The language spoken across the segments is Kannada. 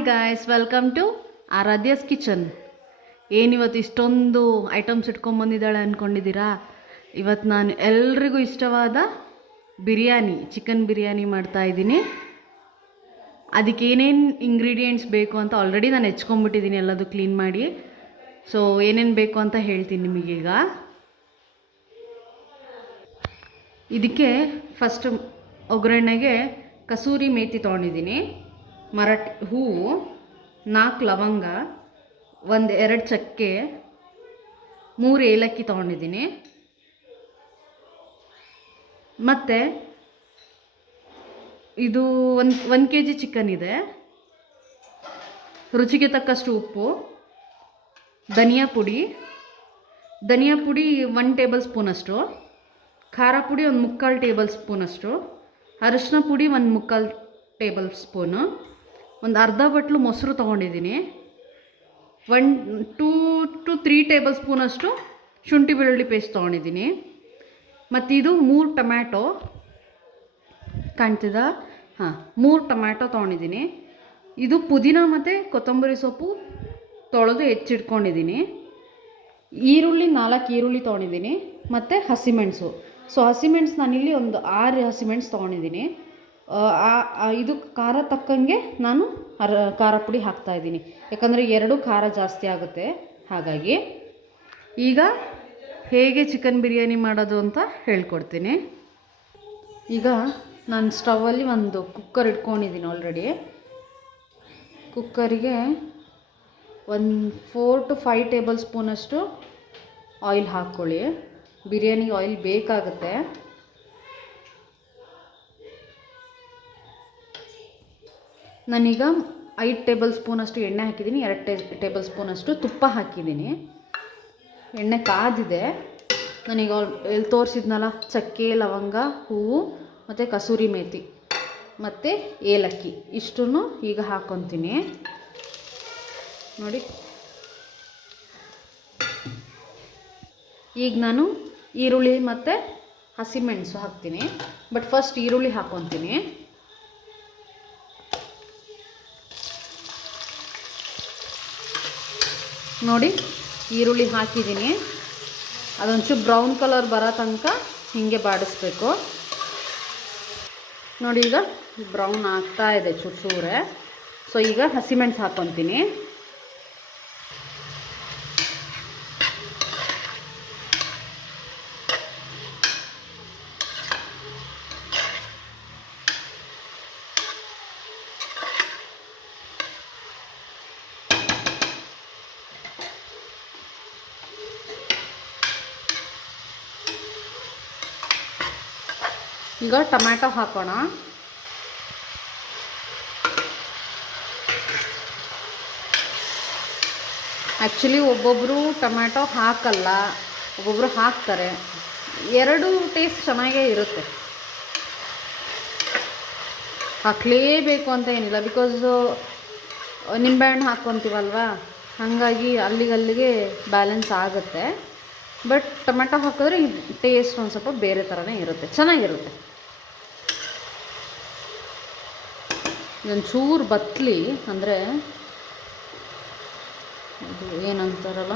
Hi guys, welcome to Aradhya's kitchen. ಏನಿವತ್ತು ಇಷ್ಟೊಂದು ಐಟಮ್ಸ್ ಇಟ್ಕೊಂಬಂದಿದ್ದಾಳೆ ಅಂದ್ಕೊಂಡಿದ್ದೀರಾ? ಇವತ್ತು ನಾನು ಎಲ್ರಿಗೂ ಇಷ್ಟವಾದ ಬಿರಿಯಾನಿ, ಚಿಕನ್ ಬಿರಿಯಾನಿ ಮಾಡ್ತಾಯಿದ್ದೀನಿ. ಅದಕ್ಕೆ ಏನೇನು ಇಂಗ್ರೀಡಿಯೆಂಟ್ಸ್ ಬೇಕು ಅಂತ ಆಲ್ರೆಡಿ ನಾನು ಹೆಚ್ಕೊಂಡ್ಬಿಟ್ಟಿದ್ದೀನಿ, ಎಲ್ಲದು ಕ್ಲೀನ್ ಮಾಡಿ. ಸೊ ಏನೇನು ಬೇಕು ಅಂತ ಹೇಳ್ತೀನಿ ನಿಮಗೀಗ. ಇದಕ್ಕೆ ಫಸ್ಟ್ ಒಗ್ಗರಣೆಗೆ ಕಸೂರಿ ಮೇಥಿ ತೊಗೊಂಡಿದ್ದೀನಿ, ಮರಾಠಿ ಹೂವು, 4 ಲವಂಗ, 2 ಚಕ್ಕೆ, 3 ಏಲಕ್ಕಿ ತೊಗೊಂಡಿದ್ದೀನಿ. ಮತ್ತು ಇದು ಒಂದು ಕೆ ಜಿ ಚಿಕನ್ ಇದೆ. ರುಚಿಗೆ ತಕ್ಕಷ್ಟು ಉಪ್ಪು, ಧನಿಯಾ ಪುಡಿ 1 ಟೇಬಲ್ ಸ್ಪೂನಷ್ಟು, ಖಾರ ಪುಡಿ 1/4 ಟೇಬಲ್ ಸ್ಪೂನಷ್ಟು, ಅರಿಶಿನ ಪುಡಿ 1/4 ಟೇಬಲ್ ಸ್ಪೂನು, ಒಂದು ಅರ್ಧ ಬಟ್ಲು ಮೊಸರು ತೊಗೊಂಡಿದ್ದೀನಿ, 2 to 3 ಟೇಬಲ್ ಸ್ಪೂನಷ್ಟು ಶುಂಠಿ ಬೆಳ್ಳುಳ್ಳಿ ಪೇಸ್ಟ್ ತೊಗೊಂಡಿದ್ದೀನಿ. ಮತ್ತು ಇದು 3 ಟೊಮ್ಯಾಟೊ ಕಾಣ್ತಿದ, 3 ಟೊಮ್ಯಾಟೊ ತೊಗೊಂಡಿದ್ದೀನಿ. ಇದು ಪುದೀನ ಮತ್ತು ಕೊತ್ತಂಬರಿ ಸೊಪ್ಪು ತೊಳೆದು ಹೆಚ್ಚಿಟ್ಕೊಂಡಿದ್ದೀನಿ. ಈರುಳ್ಳಿ 4 ಈರುಳ್ಳಿ ತೊಗೊಂಡಿದ್ದೀನಿ, ಮತ್ತು ಹಸಿಮೆಣಸು. ಸೊ ಹಸಿಮೆಣಸು ನಾನಿಲ್ಲಿ ಒಂದು 6 ಹಸಿಮೆಣಸು ತೊಗೊಂಡಿದ್ದೀನಿ. ಇದು ಖಾರ ತಕ್ಕಂಗೆ ನಾನು ಖಾರ ಪುಡಿ ಹಾಕ್ತಾಯಿದ್ದೀನಿ, ಯಾಕಂದರೆ 2 ಖಾರ ಜಾಸ್ತಿ ಆಗುತ್ತೆ. ಹಾಗಾಗಿ ಈಗ ಹೇಗೆ ಚಿಕನ್ ಬಿರಿಯಾನಿ ಮಾಡೋದು ಅಂತ ಹೇಳ್ಕೊಡ್ತೀನಿ. ಈಗ ನಾನು ಸ್ಟವಲ್ಲಿ ಒಂದು ಕುಕ್ಕರ್ ಇಟ್ಕೊಂಡಿದ್ದೀನಿ ಆಲ್ರೆಡಿ. ಕುಕ್ಕರಿಗೆ ಒಂದು 4 to 5 ಟೇಬಲ್ ಸ್ಪೂನಷ್ಟು ಆಯಿಲ್ ಹಾಕ್ಕೊಳ್ಳಿ. ಬಿರಿಯಾನಿಗೆ ಆಯಿಲ್ ಬೇಕಾಗುತ್ತೆ. ನಾನೀಗ 5 ಟೇಬಲ್ ಸ್ಪೂನಷ್ಟು ಎಣ್ಣೆ ಹಾಕಿದ್ದೀನಿ, 2 ಟೇಬಲ್ ಸ್ಪೂನಷ್ಟು ತುಪ್ಪ ಹಾಕಿದ್ದೀನಿ. ಎಣ್ಣೆ ಕಾದಿದೆ. ನಾನೀಗ ಎಲ್ಲಿ ತೋರಿಸಿದ್ನಲ್ಲ, ಚಕ್ಕೆ, ಲವಂಗ, ಹೂವು ಮತ್ತು ಕಸೂರಿ ಮೇಥಿ ಮತ್ತು ಏಲಕ್ಕಿ ಇಷ್ಟನ್ನು ಈಗ ಹಾಕ್ಕೊತೀನಿ. ನೋಡಿ, ಈಗ ನಾನು ಈರುಳ್ಳಿ ಮತ್ತು ಹಸಿಮೆಣಸು ಹಾಕ್ತೀನಿ. ಬಟ್ ಫಸ್ಟ್ ಈರುಳ್ಳಿ ಹಾಕ್ಕೊತೀನಿ. ನೋಡಿ, ಈರುಳ್ಳಿ ಹಾಕಿದ್ದೀನಿ. ಅದೊಂಚೂರು ಬ್ರೌನ್ ಕಲರ್ ಬರೋ ತನಕ ಹೀಗೆ ಬಾಡಿಸ್ಬೇಕು. ನೋಡಿ, ಈಗ ಬ್ರೌನ್ ಆಗ್ತಾ ಇದೆ ಚೂರೇ. ಸೊ ಈಗ ಹಸಿಮೆಣಸು ಹಾಕ್ಕೊತೀನಿ. ಈಗ ಟೊಮ್ಯಾಟೊ ಹಾಕೋಣ. ಆ್ಯಕ್ಚುಲಿ ಒಬ್ಬೊಬ್ಬರು ಟೊಮ್ಯಾಟೊ ಹಾಕಲ್ಲ, ಒಬ್ಬೊಬ್ಬರು ಹಾಕ್ತಾರೆ. 2 ಟೇಸ್ಟ್ ಚೆನ್ನಾಗೇ ಇರುತ್ತೆ. ಹಾಕಲೇಬೇಕು ಅಂತ ಏನಿಲ್ಲ, ಬಿಕಾಸು ನಿಂಬೆಹಣ್ಣು ಹಾಕ್ಕೊತೀವಲ್ವ, ಹಾಗಾಗಿ ಅಲ್ಲಿಗೆ ಬ್ಯಾಲೆನ್ಸ್ ಆಗುತ್ತೆ. ಬಟ್ ಟೊಮೆಟೊ ಹಾಕಿದ್ರೆ ಟೇಸ್ಟ್ ಒಂದು ಸ್ವಲ್ಪ ಬೇರೆ ಥರನೇ ಇರುತ್ತೆ, ಚೆನ್ನಾಗಿರುತ್ತೆ. ಒಂಚೂರು ಬತ್ತಲಿ, ಅಂದರೆ ಅದು ಏನಂತಾರಲ್ಲ,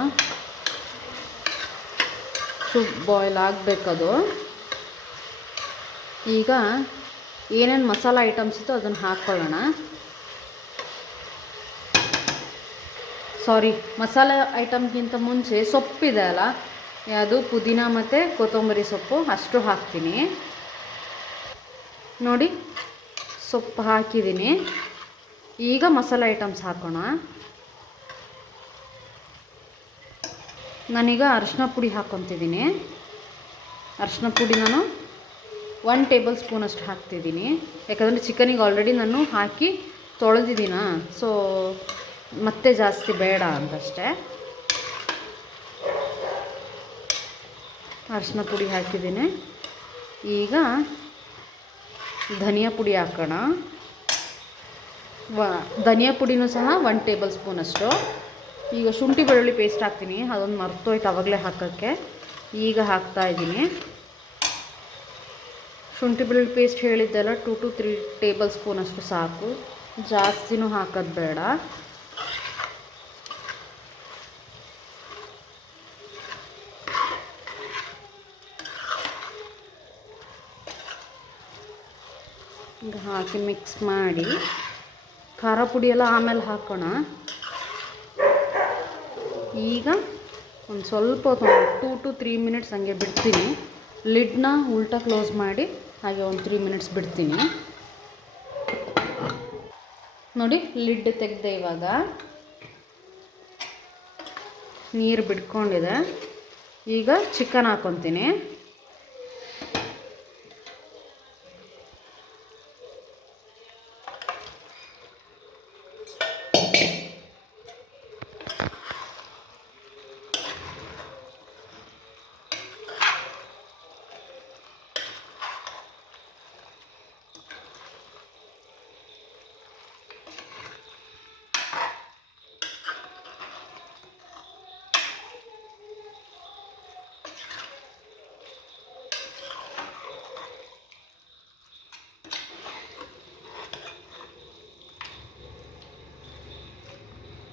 ಚೂರು ಬಾಯ್ಲ್ ಆಗಬೇಕದು. ಈಗ ಏನೇನು ಮಸಾಲ ಐಟಮ್ಸ್ ಇತ್ತು ಅದನ್ನು ಹಾಕ್ಕೊಳ್ಳೋಣ. ಸಾರಿ, ಮಸಾಲೆ ಐಟಮ್ಗಿಂತ ಮುಂಚೆ ಸೊಪ್ಪಿದೆ ಅಲ್ಲ, ಅದು ಪುದೀನ ಮತ್ತು ಕೊತ್ತಂಬರಿ ಸೊಪ್ಪು ಅಷ್ಟು ಹಾಕ್ತೀನಿ. ನೋಡಿ, ಸೊಪ್ಪು ಹಾಕಿದ್ದೀನಿ. ಈಗ ಮಸಾಲೆ ಐಟಮ್ಸ್ ಹಾಕೋಣ. ನಾನೀಗ ಅರಿಶಿನ ಪುಡಿ ಹಾಕ್ಕೊತಿದ್ದೀನಿ. ಅರಿಶಿನ ಪುಡಿ ನಾನು 1 ಟೇಬಲ್ ಸ್ಪೂನಷ್ಟು ಹಾಕ್ತಿದ್ದೀನಿ, ಯಾಕಂದರೆ ಚಿಕನಿಗೆ ಆಲ್ರೆಡಿ ನಾನು ಹಾಕಿ ತೊಳೆದಿದ್ದೀನ. ಸೊ ಮತ್ತೆ ಜಾಸ್ತಿ ಬೇಡ ಅಂತಷ್ಟೇ. ಅರಿಶಿನ ಪುಡಿ ಹಾಕಿದ್ದೀನಿ. ಈಗ ಧನಿಯಾ ಪುಡಿ ಹಾಕೋಣ. ಧನಿಯಾ ಪುಡಿನೂ ಸಹ 1 ಟೇಬಲ್ ಸ್ಪೂನಷ್ಟು. ಈಗ ಶುಂಠಿ ಬೆಳ್ಳುಳ್ಳಿ ಪೇಸ್ಟ್ ಹಾಕ್ತೀನಿ, ಅದೊಂದು ಮರ್ತೋಯ್ತು ಆವಾಗಲೇ ಹಾಕೋಕ್ಕೆ. ಈಗ ಹಾಕ್ತಾಯಿದ್ದೀನಿ. ಶುಂಠಿ ಬೆಳ್ಳುಳ್ಳಿ ಪೇಸ್ಟ್ ಹೇಳಿದ್ದೆಲ್ಲ 2 to 3 ಟೇಬಲ್ ಸ್ಪೂನಷ್ಟು ಸಾಕು. ಜಾಸ್ತಿನೂ ಹಾಕೋದು ಬೇಡ. ಈಗ ಹಾಕಿ ಮಿಕ್ಸ್ ಮಾಡಿ ಖಾರ ಪುಡಿ ಎಲ್ಲ ಆಮೇಲೆ ಹಾಕೋಣ. ಈಗ ಒಂದು ಸ್ವಲ್ಪ 2 to 3 ಮಿನಿಟ್ಸ್ ಹಂಗೆ ಬಿಡ್ತೀನಿ. ಲಿಡ್ನ ಉಲ್ಟಾ ಕ್ಲೋಸ್ ಮಾಡಿ ಹಾಗೆ ಒಂದು 3 ಮಿನಿಟ್ಸ್ ಬಿಡ್ತೀನಿ. ನೋಡಿ ಲಿಡ್ ತೆಗೆದೆ. ಇವಾಗ ನೀರು ಬಿಟ್ಕೊಂಡಿದೆ. ಈಗ ಚಿಕನ್ ಹಾಕ್ಕೊತೀನಿ.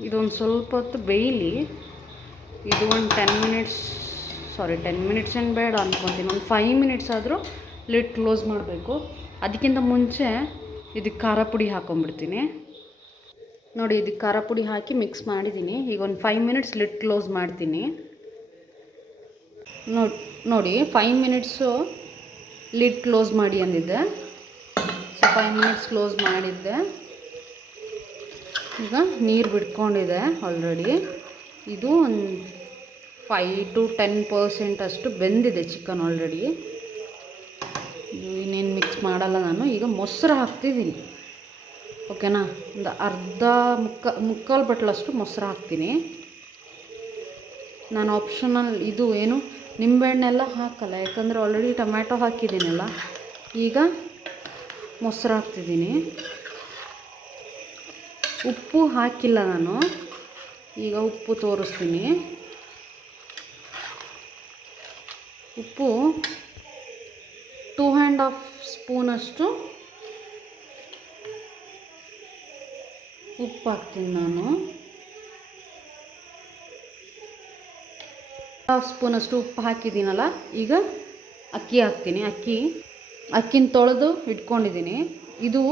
ಇದೊಂದು ಸ್ವಲ್ಪ ಹೊತ್ತು ಬೇಯಲಿ. ಇದು ಒಂದು 10 ಮಿನಿಟ್ಸ್ ಏನು ಬೇಡ ಅಂದ್ಕೊತೀನಿ. ಒಂದು 5 ಮಿನಿಟ್ಸ್ ಆದರೂ ಲಿಡ್ ಕ್ಲೋಸ್ ಮಾಡಬೇಕು. ಅದಕ್ಕಿಂತ ಮುಂಚೆ ಇದಕ್ಕೆ ಖಾರ ಪುಡಿ ಹಾಕ್ಕೊಂಬಿಡ್ತೀನಿ. ನೋಡಿ ಇದಕ್ಕೆ ಖಾರ ಪುಡಿ ಹಾಕಿ ಮಿಕ್ಸ್ ಮಾಡಿದ್ದೀನಿ. ಈಗ ಒಂದು 5 ಮಿನಿಟ್ಸ್ ಲಿಡ್ ಕ್ಲೋಸ್ ಮಾಡ್ತೀನಿ. ನೋಡಿ 5 ಮಿನಿಟ್ಸು ಲಿಡ್ ಕ್ಲೋಸ್ ಮಾಡಿ ಅಂದಿದ್ದೆ. ಸೊ 5 ಮಿನಿಟ್ಸ್ ಕ್ಲೋಸ್ ಮಾಡಿದ್ದೆ. ಈಗ ನೀರು ಬಿಟ್ಕೊಂಡಿದೆ ಆಲ್ರೆಡಿ. ಇದು ಒಂದು 5 to 10% ಅಷ್ಟು ಬೆಂದಿದೆ ಚಿಕನ್ ಆಲ್ರೆಡಿ. ಇನ್ನೇನು ಮಿಕ್ಸ್ ಮಾಡಲ್ಲ ನಾನು. ಈಗ ಮೊಸರು ಹಾಕ್ತಿದ್ದೀನಿ. ಓಕೆನಾ? ಒಂದು ಮುಕ್ಕಾಲು ಬಟ್ಲಷ್ಟು ಮೊಸರು ಹಾಕ್ತೀನಿ. ನಾನು ಆಪ್ಷನಲ್ ಇದು ಏನು ನಿಂಬೆಹಣ್ಣೆಲ್ಲ ಹಾಕಲ್ಲ, ಯಾಕಂದರೆ ಆಲ್ರೆಡಿ ಟೊಮ್ಯಾಟೊ ಹಾಕಿದ್ದೀನಲ್ಲ. ಈಗ ಮೊಸರು ಹಾಕ್ತಿದ್ದೀನಿ. ಉಪ್ಪು ಹಾಕಿಲ್ಲ ನಾನು. ಈಗ ಉಪ್ಪು ತೋರಿಸ್ತೀನಿ. ಉಪ್ಪು 2.5 ಸ್ಪೂನಷ್ಟು ಉಪ್ಪು ಹಾಕ್ತೀನಿ ನಾನು. 1/2 ಸ್ಪೂನಷ್ಟು ಉಪ್ಪು ಹಾಕಿದ್ದೀನಲ್ಲ. ಈಗ ಅಕ್ಕಿ ಹಾಕ್ತೀನಿ. ಅಕ್ಕಿನ ತೊಳೆದು ಇಟ್ಕೊಂಡಿದ್ದೀನಿ. ಇದು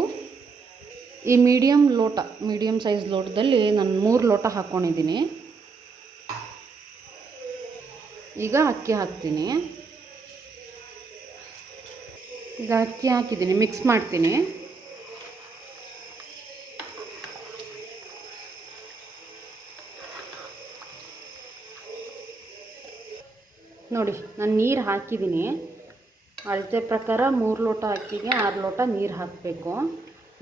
ಈ ಮೀಡಿಯಮ್ ಸೈಜ್ ಲೋಟದಲ್ಲಿ ನಾನು 3 ಲೋಟ ಹಾಕ್ಕೊಂಡಿದ್ದೀನಿ. ಈಗ ಅಕ್ಕಿ ಹಾಕ್ತೀನಿ. ಈಗ ಅಕ್ಕಿ ಹಾಕಿದ್ದೀನಿ, ಮಿಕ್ಸ್ ಮಾಡ್ತೀನಿ. ನೋಡಿ ನಾನು ನೀರು ಹಾಕಿದ್ದೀನಿ. ಅಳತೆ ಪ್ರಕಾರ 3 ಲೋಟ ಅಕ್ಕಿಗೆ 6 ಲೋಟ ನೀರು ಹಾಕಬೇಕು.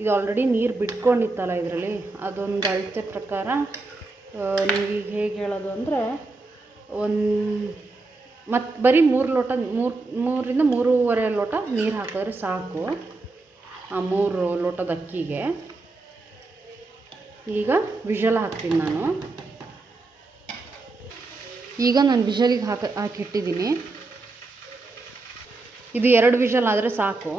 ಇದು ಆಲ್ರೆಡಿ ನೀರು ಬಿಟ್ಕೊಂಡಿತ್ತಲ್ಲ ಇದರಲ್ಲಿ. ಅದೊಂದು ಅಳತೆ ಪ್ರಕಾರ ನಿಮಗೆ ಹೇಗೆ ಹೇಳೋದು ಅಂದರೆ ಮತ್ತು ಬರೀ 3 ಲೋಟ 3ರಿಂದ 3.5 ಲೋಟ ನೀರು ಹಾಕಿದ್ರೆ ಸಾಕು ಆ 3 ಲೋಟದ ಅಕ್ಕಿಗೆ. ಈಗ ವಿಷಲ್ ಹಾಕ್ತೀನಿ ನಾನು. ಈಗ ನಾನು ವಿಷಲಿಗೆ ಹಾಕಿಟ್ಟಿದ್ದೀನಿ. ಇದು 2 ವಿಷಲ್ ಆದರೆ ಸಾಕು.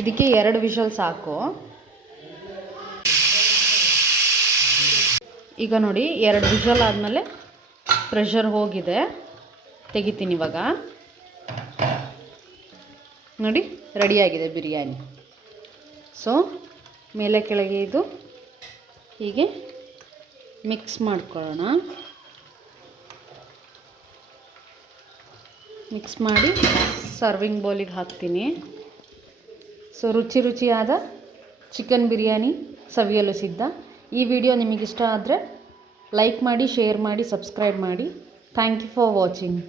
ಇದಕ್ಕೆ 2 ವಿಷಲ್ ಸಾಕು. ಈಗ ನೋಡಿ 2 ವಿಷಲ್ ಆದಮೇಲೆ ಪ್ರೆಷರ್ ಹೋಗಿದೆ. ತೆಗಿತೀನಿ ಇವಾಗ. ನೋಡಿ ರೆಡಿಯಾಗಿದೆ ಬಿರಿಯಾನಿ. ಸೊ ಮೇಲೆ ಕೆಳಗೆ ಇದು ಹೀಗೆ ಮಿಕ್ಸ್ ಮಾಡ್ಕೊಳ್ಳೋಣ. ಮಿಕ್ಸ್ ಮಾಡಿ ಸರ್ವಿಂಗ್ ಬೌಲಿಗೆ ಹಾಕ್ತೀನಿ. ಸೊ ರುಚಿಯಾದ ಚಿಕನ್ ಬಿರಿಯಾನಿ ಸವಿಯಲು ಸಿದ್ಧ. ಈ ವಿಡಿಯೋ ನಿಮಗಿಷ್ಟ ಆದರೆ ಲೈಕ್ ಮಾಡಿ, ಶೇರ್ ಮಾಡಿ, ಸಬ್ಸ್ಕ್ರೈಬ್ ಮಾಡಿ. Thank you for watching.